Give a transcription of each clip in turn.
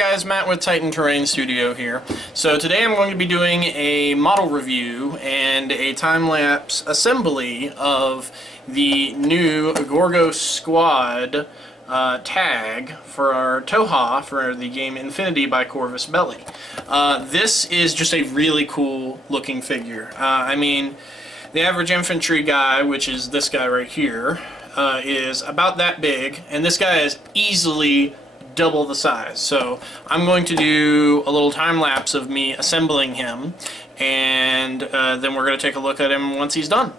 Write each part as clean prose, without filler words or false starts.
guys, Matt with Titan Terrain Studio here. So today I'm going to be doing a model review and a time-lapse assembly of the new Gorgos Squad tag for our Toha for the game Infinity by Corvus Belli. This is just a really cool looking figure. I mean, the average infantry guy, which is this guy right here, is about that big, and this guy is easily double the size. So I'm going to do a little time lapse of me assembling him, and then we're going to take a look at him once he's done.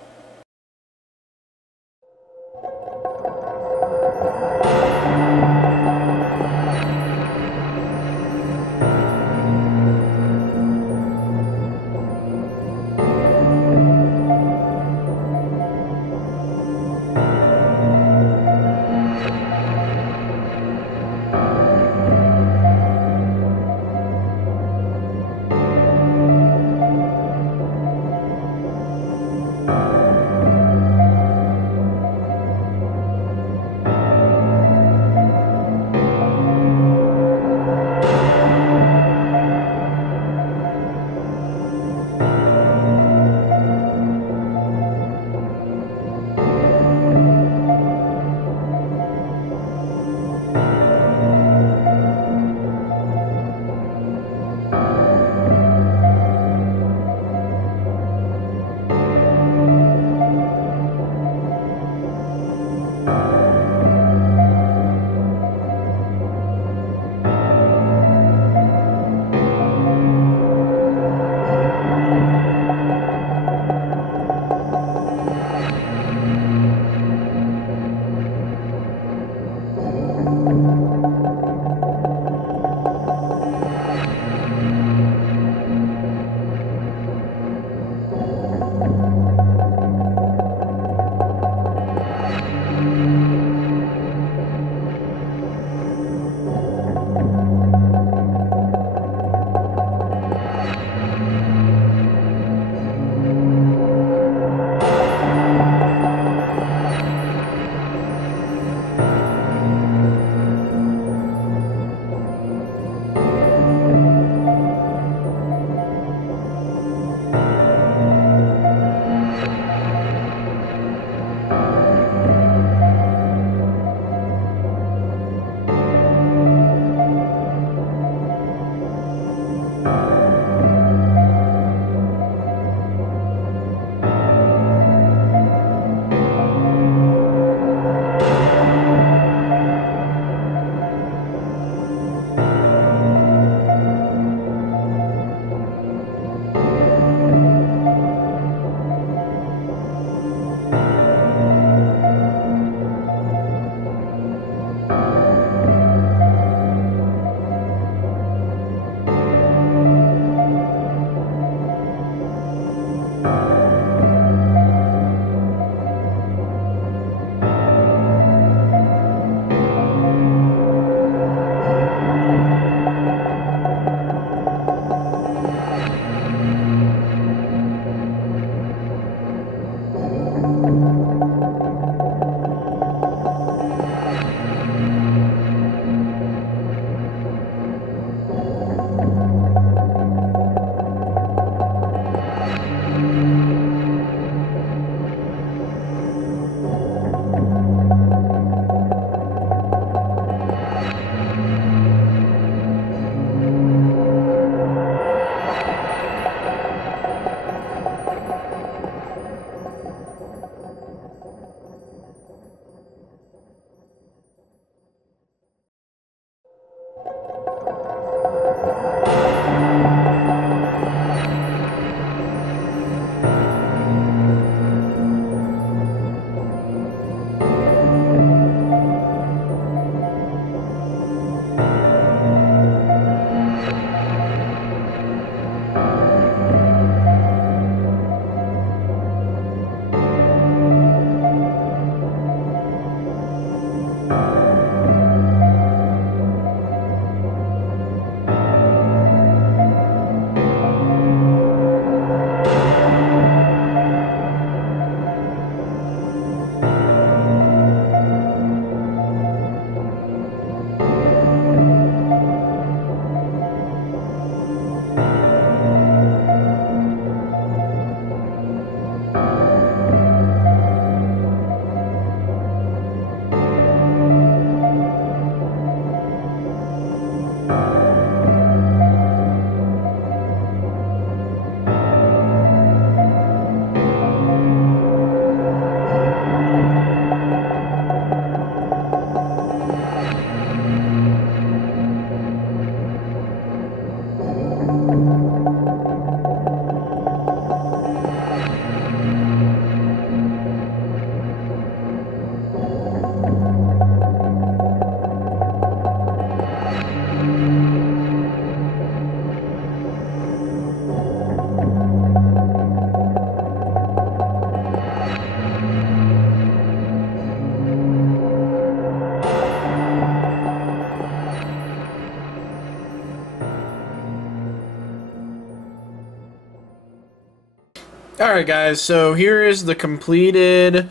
Alright guys, so here is the completed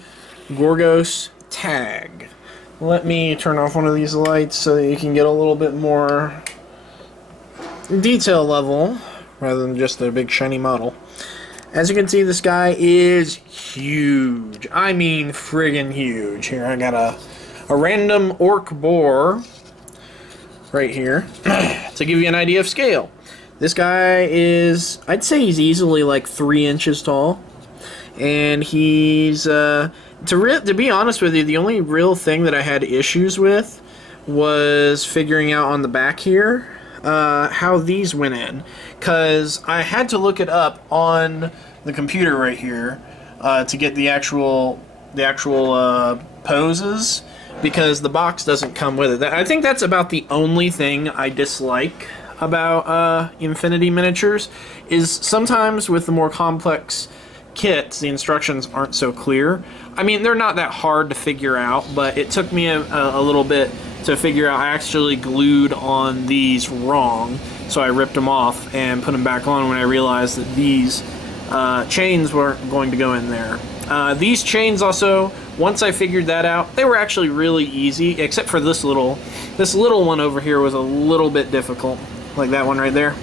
Gorgos tag. Let me turn off one of these lights so that you can get a little bit more detail level rather than just a big shiny model. As you can see, this guy is huge. I mean friggin' huge. Here I got a random orc boar right here to give you an idea of scale. This guy is, I'd say he's easily like 3 inches tall, and he's, to be honest with you, the only real thing that I had issues with was figuring out on the back here how these went in, because I had to look it up on the computer right here to get the actual poses, because the box doesn't come with it. I think that's about the only thing I dislike about Infinity miniatures, is sometimes with the more complex kits the instructions aren't so clear. I mean, they're not that hard to figure out, but it took me a little bit to figure out. I actually glued on these wrong, so I ripped them off and put them back on when I realized that these chains weren't going to go in there. These chains also, once I figured that out, they were actually really easy, except for this little one over here was a little bit difficult. Like that one right there.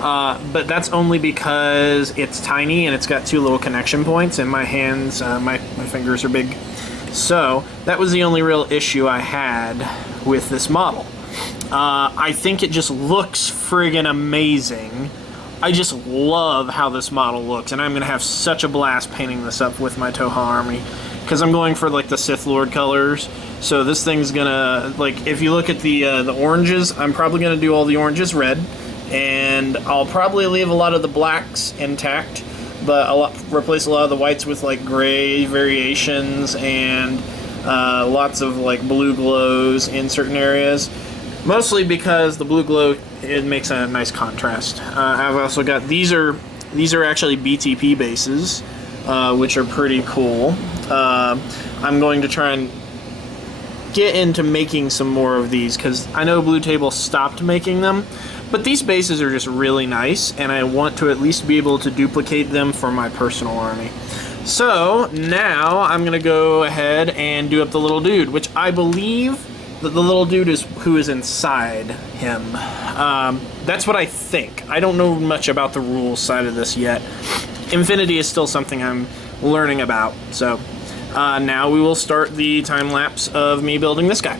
But that's only because it's tiny and it's got 2 little connection points, and my hands, my fingers are big. So that was the only real issue I had with this model. I think it just looks friggin' amazing. I just love how this model looks, and I'm going to have such a blast painting this up with my Toha army, because I'm going for like the Sith Lord colors. So this thing's gonna, like, if you look at the oranges, I'm probably gonna do all the oranges red, and I'll probably leave a lot of the blacks intact, but I'll replace a lot of the whites with like gray variations and lots of like blue glows in certain areas. Mostly because the blue glow, it makes a nice contrast. I've also got, these are actually BTP bases, which are pretty cool. I'm going to try and get into making some more of these, because I know Blue Table stopped making them, but these bases are just really nice, and I want to at least be able to duplicate them for my personal army. So now I'm going to go ahead and do up the little dude, which I believe that the little dude is who is inside him. That's what I think. I don't know much about the rules side of this yet. Infinity is still something I'm learning about, so now we will start the time lapse of me building this guy.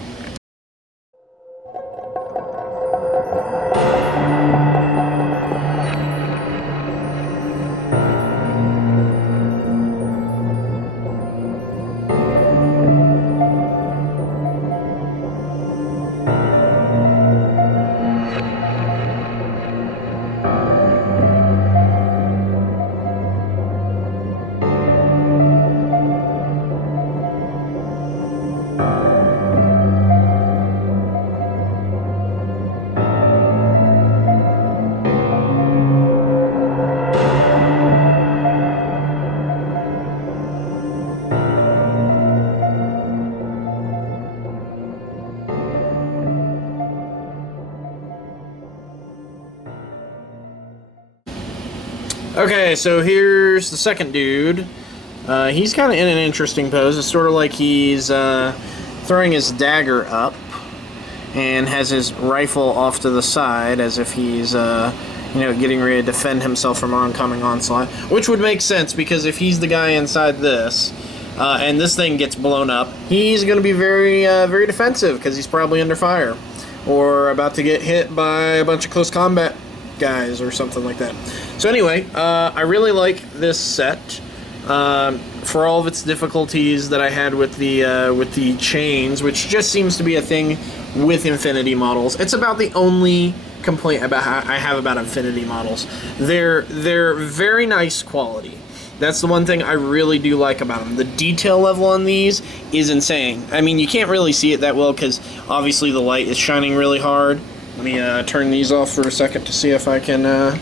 Okay, so here's the second dude. He's kind of in an interesting pose. It's sort of like he's throwing his dagger up and has his rifle off to the side as if he's you know, getting ready to defend himself from oncoming onslaught, which would make sense, because if he's the guy inside this and this thing gets blown up, he's going to be very very defensive, because he's probably under fire or about to get hit by a bunch of close combat guys or something like that. So anyway, I really like this set for all of its difficulties that I had with the chains, which just seems to be a thing with Infinity models. It's about the only complaint I have about Infinity models. They're very nice quality. That's the one thing I really do like about them. The detail level on these is insane. I mean, you can't really see it that well because obviously the light is shining really hard. Let me turn these off for a second to see if I can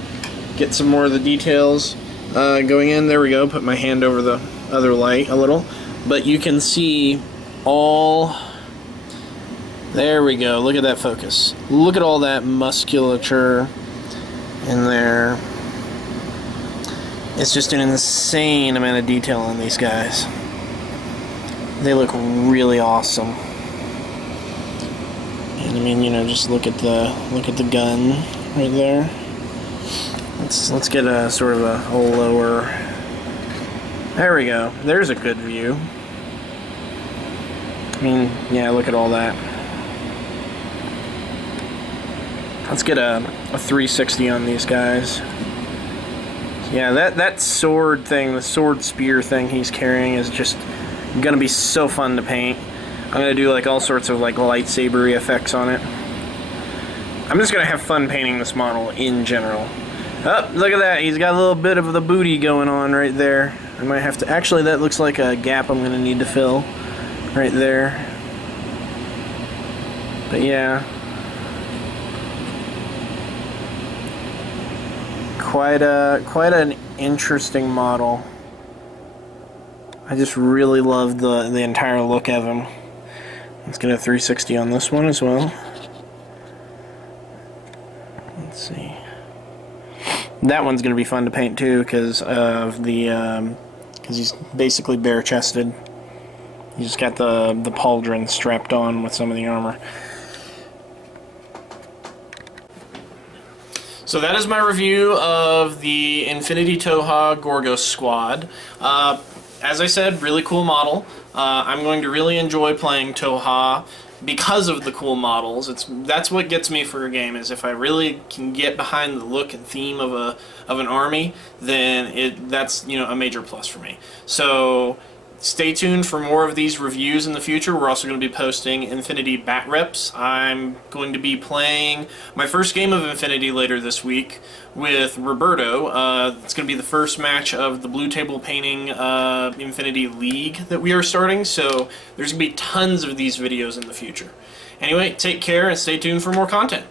get some more of the details going in. There we go. Put my hand over the other light a little. But you can see all... There we go. Look at that focus. Look at all that musculature in there. It's just an insane amount of detail on these guys. They look really awesome. And I mean, you know, just look at the gun right there. Let's get a sort of a lower. There we go. There's a good view. I mean, yeah, look at all that. Let's get a 360 on these guys. Yeah, that sword thing, the sword spear thing he's carrying is just gonna be so fun to paint. I'm gonna do like all sorts of like lightsaber-y effects on it. I'm just gonna have fun painting this model in general. Oh, look at that, he's got a little bit of the booty going on right there. I might have to, actually that looks like a gap I'm gonna need to fill right there. But yeah. Quite an interesting model. I just really love the entire look of him. Let's get a 360 on this one as well. Let's see. That one's going to be fun to paint too because of the because he's basically bare-chested. You just got the pauldron strapped on with some of the armor. So that is my review of the Infinity Toha Gorgos Squad. As I said, really cool model. I'm going to really enjoy playing Toha because of the cool models. That's what gets me for a game, is if I really can get behind the look and theme of an army, then that's, you know, a major plus for me. So stay tuned for more of these reviews in the future. We're also going to be posting Infinity Bat Reps. I'm going to be playing my first game of Infinity later this week with Roberto. It's going to be the first match of the Blue Table Painting Infinity League that we are starting, so there's going to be tons of these videos in the future. Anyway, take care and stay tuned for more content.